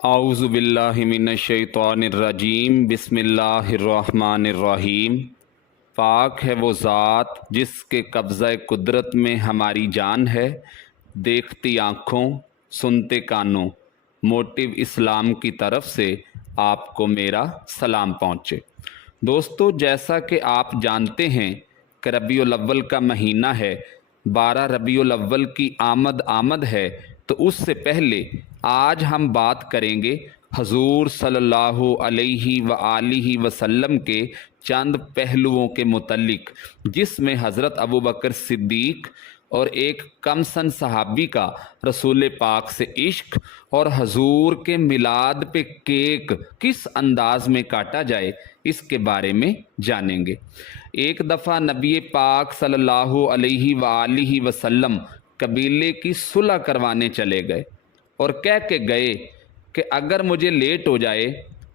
اعوذ باللہ من الشیطان الرجیم بسم اللہ الرحمن الرحیم۔ پاک ہے وہ ذات جس کے قبضہ قدرت میں ہماری جان ہے، دیکھتی آنکھوں سنتے کانوں۔ موٹو اسلام کی طرف سے آپ کو میرا سلام پہنچے۔ دوستو، جیسا کہ آپ جانتے ہیں کہ ربیع الاول کا مہینہ ہے، 12 ربیع الاول کی آمد ہے، تو اس سے پہلے آج ہم بات کریں گے حضور صلی اللہ علیہ وآلہ وسلم کے چند پہلوؤں کے متعلق، جس میں حضرت ابوبکر صدیق اور ایک کم سن صحابی کا رسول پاک سے عشق، اور حضور کے میلاد پہ کیک کس انداز میں کاٹا جائے اس کے بارے میں جانیں گے۔ ایک دفعہ نبی پاک صلی اللہ علیہ وآلہ وسلم قبیلے کی صلح کروانے چلے گئے اور کہہ کے گئے کہ اگر مجھے لیٹ ہو جائے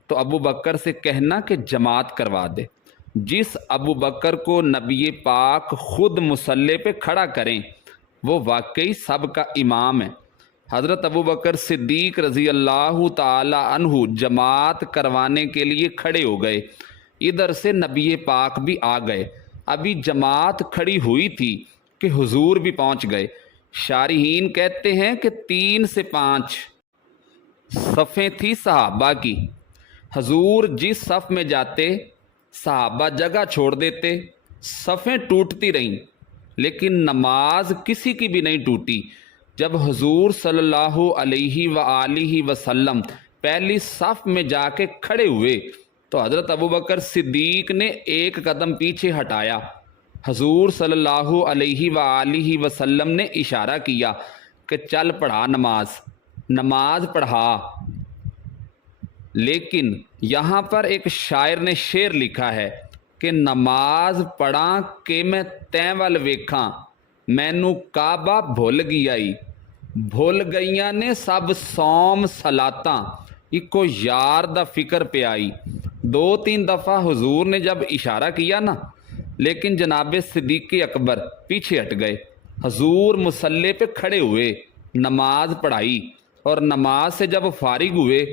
تو ابو بکر سے کہنا کہ جماعت کروا دے۔ جس ابو بکر کو نبی پاک خود مصلی پہ کھڑا کریں وہ واقعی سب کا امام ہے۔ حضرت ابو بکر صدیق رضی اللہ تعالی عنہ جماعت کروانے کے لیے کھڑے ہو گئے۔ ادھر سے نبی پاک بھی آ گئے۔ ابھی جماعت کھڑی ہوئی تھی کہ حضور بھی پہنچ گئے۔ شارحین کہتے ہیں کہ 3 سے 5 صفیں تھی صحابہ کی۔ حضور جس صف میں جاتے صحابہ جگہ چھوڑ دیتے، صفیں ٹوٹتی رہیں، لیکن نماز کسی کی بھی نہیں ٹوٹی۔ جب حضور صلی اللہ علیہ وآلہ وسلم پہلی صف میں جا کے کھڑے ہوئے تو حضرت ابوبکر صدیق نے ایک قدم پیچھے ہٹایا۔ حضور صلی اللہ علیہ وآلہ وسلم نے اشارہ کیا کہ چل پڑھا نماز پڑھا۔ لیکن یہاں پر ایک شاعر نے شعر لکھا ہے کہ نماز پڑھاں کہ میں تیں ول ویکھاں، مینوں کعبہ بھول گئی، بھول گئیاں نے سب سوم صلاتاں، اکو یار دا فکر پہ آئی۔ 2-3 دفعہ حضور نے جب اشارہ کیا نا، لیکن جناب صدیق اکبر پیچھے ہٹ گئے۔ حضور مصلی پہ کھڑے ہوئے، نماز پڑھائی، اور نماز سے جب فارغ ہوئے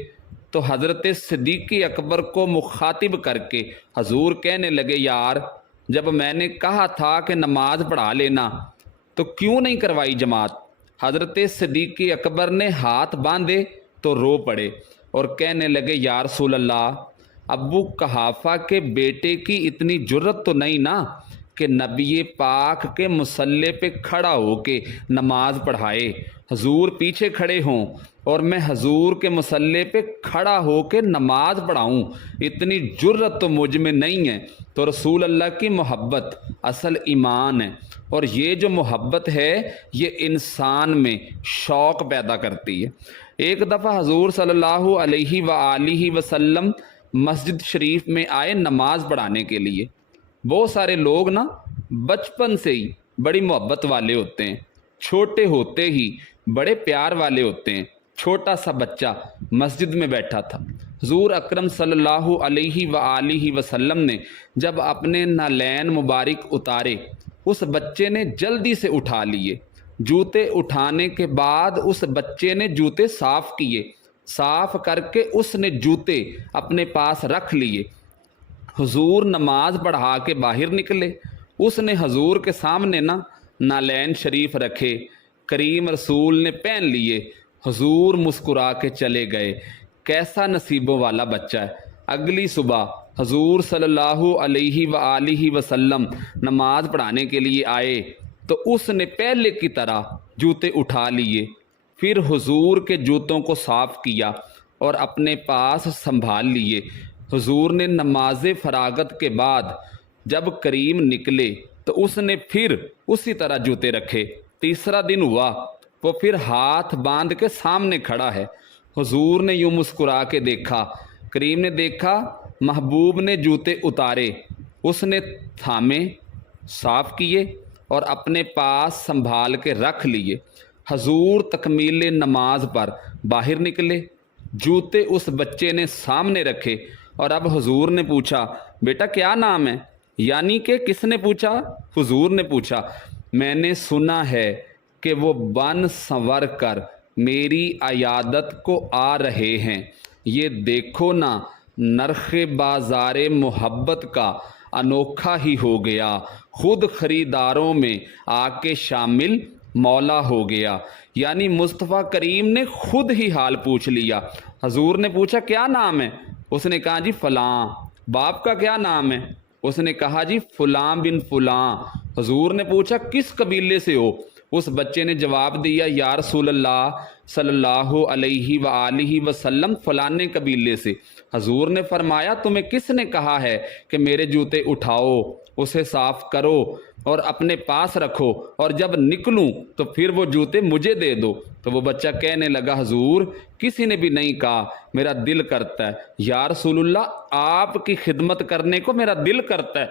تو حضرت صدیق اکبر کو مخاطب کر کے حضور کہنے لگے، یار جب میں نے کہا تھا کہ نماز پڑھا لینا تو کیوں نہیں کروائی جماعت؟ حضرت صدیق اکبر نے ہاتھ باندھے تو رو پڑے اور کہنے لگے، یا رسول اللہ، ابو قحافہ کے بیٹے کی اتنی جرت تو نہیں نا کہ نبی پاک کے مصلی پہ کھڑا ہو کے نماز پڑھائے، حضور پیچھے کھڑے ہوں اور میں حضور کے مصلی پہ کھڑا ہو کے نماز پڑھاؤں، اتنی جرت تو مجھ میں نہیں ہے۔ تو رسول اللہ کی محبت اصل ایمان ہے، اور یہ جو محبت ہے یہ انسان میں شوق پیدا کرتی ہے۔ ایک دفعہ حضور صلی اللہ علیہ وآلہ وسلم مسجد شریف میں آئے نماز پڑھانے کے لیے۔ بہت سارے لوگ نا بچپن سے ہی بڑی محبت والے ہوتے ہیں، چھوٹے ہوتے ہی بڑے پیار والے ہوتے ہیں۔ چھوٹا سا بچہ مسجد میں بیٹھا تھا، حضور اکرم صلی اللہ علیہ وآلہ وسلم نے جب اپنے نالین مبارک اتارے، اس بچے نے جلدی سے اٹھا لیے۔ جوتے اٹھانے کے بعد اس بچے نے جوتے صاف کیے، صاف کر کے اس نے جوتے اپنے پاس رکھ لیے۔ حضور نماز پڑھا کے باہر نکلے، اس نے حضور کے سامنے نالین شریف رکھے، کریم رسول نے پہن لیے، حضور مسکرا کے چلے گئے۔ کیسا نصیبوں والا بچہ ہے۔ اگلی صبح حضور صلی اللہ علیہ وآلہ وسلم نماز پڑھانے کے لیے آئے تو اس نے پہلے کی طرح جوتے اٹھا لیے، پھر حضور کے جوتوں کو صاف کیا اور اپنے پاس سنبھال لیے۔ حضور نے نماز فراغت کے بعد جب کریم نکلے تو اس نے پھر اسی طرح جوتے رکھے۔ تیسرا دن ہوا، وہ پھر ہاتھ باندھ کے سامنے کھڑا ہے۔ حضور نے یوں مسکرا کے دیکھا، کریم نے دیکھا محبوب نے جوتے اتارے، اس نے تھامے، صاف کیے اور اپنے پاس سنبھال کے رکھ لیے۔ حضور تکمیل نماز پر باہر نکلے، جوتے اس بچے نے سامنے رکھے، اور اب حضور نے پوچھا، بیٹا کیا نام ہے؟ یعنی کہ کس نے پوچھا؟ حضور نے پوچھا۔ میں نے سنا ہے کہ وہ بن سنور کر मेरी अयादत को आ रहे हैं। ये देखो ना, नरख़ बाज़ार मोहब्बत का अनोखा ही हो गया, खुद ख़रीदारों में आके शामिल मौला हो गया। यानी मुस्तफ़ा करीम ने खुद ही हाल पूछ लिया। हजूर ने पूछा क्या नाम है? उसने कहा जी फ़लाँ। बाप का क्या नाम है? उसने कहा जी फ़लाँ बिन फ़लाँ। हजूर ने पूछा किस कबीले से हो? उस बच्चे ने जवाब दिया या रसूलल्लाह सल्लल्लाहु अलैहि व आलिहि वसल्लम फ़लाने कबीले से। हजूर ने फरमाया तुम्हें किसने कहा है कि मेरे जूते उठाओ, उसे साफ़ करो और अपने पास रखो, और जब निकलूं तो फिर वो जूते मुझे दे दो। तो वो बच्चा कहने लगा हजूर किसी ने भी नहीं कहा, मेरा दिल करता है या रसूलल्लाह, आपकी खिदमत करने को मेरा दिल करता है,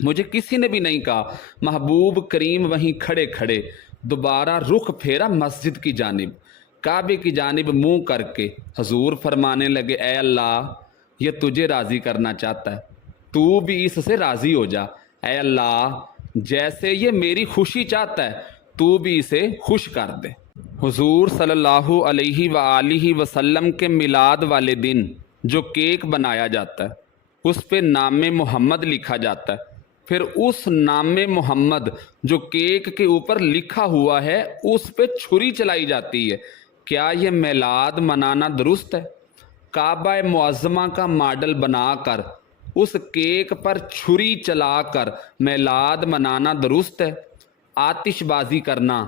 मुझे किसी ने भी नहीं कहा। महबूब करीम वहीं खड़े खड़े दोबारा रुख फेरा मस्जिद की जानिब, काबे की जानिब मुंह करके हजूर फरमाने लगे ए अल्लाह, ये तुझे राज़ी करना चाहता है, तू भी इससे राज़ी हो जा। ए अल्लाह, जैसे ये मेरी खुशी चाहता है तू भी इसे खुश कर दे। हुजूर सल्लल्लाहु अलैहि व आलिहि वसल्लम के मिलाद वाले दिन जो केक बनाया जाता है उस पे नामे मोहम्मद लिखा जाता है। फिर उस नामे मोहम्मद जो केक के ऊपर लिखा हुआ है उस पे छुरी चलाई जाती है। क्या ये मिलाद मनाना दुरुस्त है? काबा मुअज़्ज़मा का मॉडल बनाकर उस केक पर छुरी चलाकर मिलाद मनाना दुरुस्त है? आतिशबाजी करना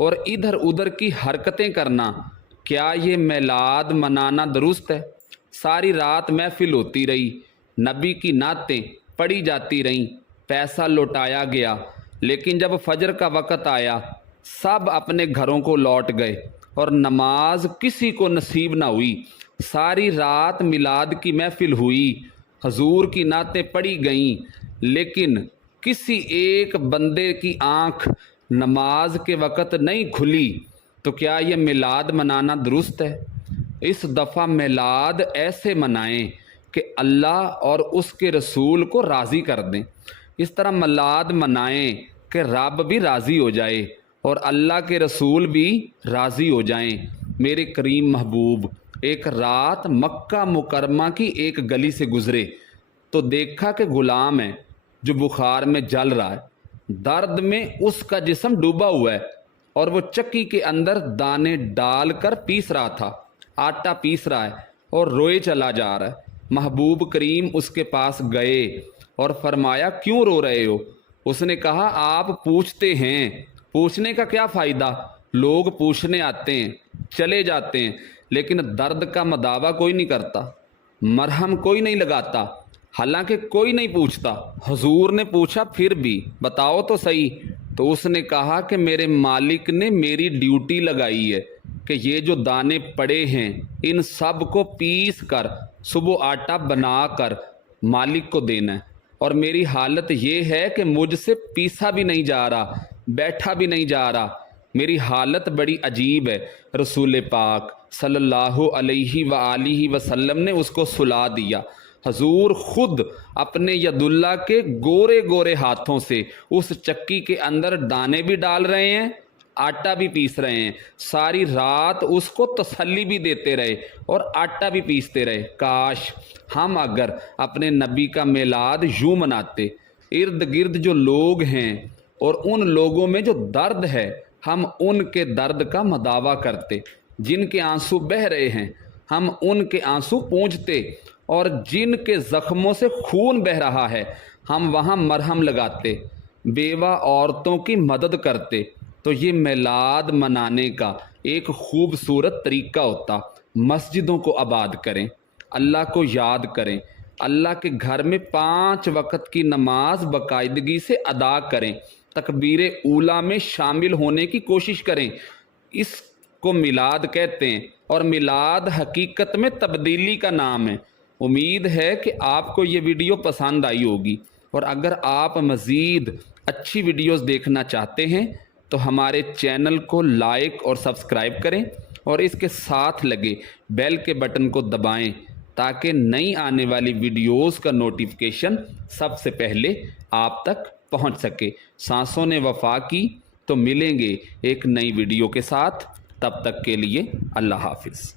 और इधर उधर की हरकतें करना, क्या ये मिलाद मनाना दुरुस्त है? सारी रात महफिल होती रही, नबी की नातें पढ़ी जाती रहीं, पैसा लौटाया गया, लेकिन जब फजर का वक़्त आया सब अपने घरों को लौट गए और नमाज किसी को नसीब ना हुई। सारी रात मिलाद की महफिल हुई, हजूर की नातें पढ़ी गईं, लेकिन किसी एक बंदे की आँख नमाज के वक़्त नहीं खुली। तो क्या ये मिलाद मनाना दुरुस्त है? इस दफ़ा मिलाद ऐसे मनाएं कि अल्लाह और उसके रसूल को राज़ी कर दें। इस तरह मिलाद मनाएं कि रब भी राज़ी हो जाए और अल्लाह के रसूल भी राज़ी हो जाएं। मेरे करीम महबूब एक रात मक्का मुकरमा की एक गली से गुज़रे तो देखा कि ग़ुलाम है जो बुखार में जल रहा है, दर्द में उसका जिस्म डूबा हुआ है और वो चक्की के अंदर दाने डालकर पीस रहा था, आटा पीस रहा है और रोए चला जा रहा है। महबूब करीम उसके पास गए और फरमाया क्यों रो रहे हो? उसने कहा आप पूछते हैं, पूछने का क्या फ़ायदा, लोग पूछने आते हैं चले जाते हैं, लेकिन दर्द का मदावा कोई नहीं करता, मरहम कोई नहीं लगाता, हालांकि कोई नहीं पूछता। हुजूर ने पूछा फिर भी बताओ तो सही। तो उसने कहा कि मेरे मालिक ने मेरी ड्यूटी लगाई है कि ये जो दाने पड़े हैं इन सब को पीस कर सुबह आटा बनाकर मालिक को देना है, और मेरी हालत ये है कि मुझसे पीसा भी नहीं जा रहा, बैठा भी नहीं जा रहा, मेरी हालत बड़ी अजीब है। रसूल पाक सल्लल्लाहु अलैहि व आलिहि वसल्लम ने उसको सुला दिया। हजूर खुद अपने यदुल्ला के गोरे गोरे हाथों से उस चक्की के अंदर दाने भी डाल रहे हैं, आटा भी पीस रहे हैं। सारी रात उसको तसल्ली भी देते रहे और आटा भी पीसते रहे। काश हम अगर अपने नबी का मिलाद यूं मनाते, इर्द गिर्द जो लोग हैं और उन लोगों में जो दर्द है हम उनके दर्द का मदावा करते, जिनके आंसू बह रहे हैं हम उनके आंसू पूंछते, और जिनके ज़ख्मों से खून बह रहा है हम वहाँ मरहम लगाते, बेवा औरतों की मदद करते। तो ये मिलाद मनाने का एक खूबसूरत तरीका होता। मस्जिदों को आबाद करें, अल्लाह को याद करें, अल्लाह के घर में 5 वक़्त की नमाज बाकायदगी से अदा करें, तकबीर ऊला में शामिल होने की कोशिश करें। इसको मिलाद कहते हैं और मिलाद हकीकत में तब्दीली का नाम है। उम्मीद है कि आपको ये वीडियो पसंद आई होगी, और अगर आप मज़ीद अच्छी वीडियोस देखना चाहते हैं तो हमारे चैनल को लाइक और सब्सक्राइब करें और इसके साथ लगे बेल के बटन को दबाएं ताकि नई आने वाली वीडियोस का नोटिफिकेशन सबसे पहले आप तक पहुंच सके। सांसों ने वफा की तो मिलेंगे एक नई वीडियो के साथ। تب تک کے لیے اللہ حافظ.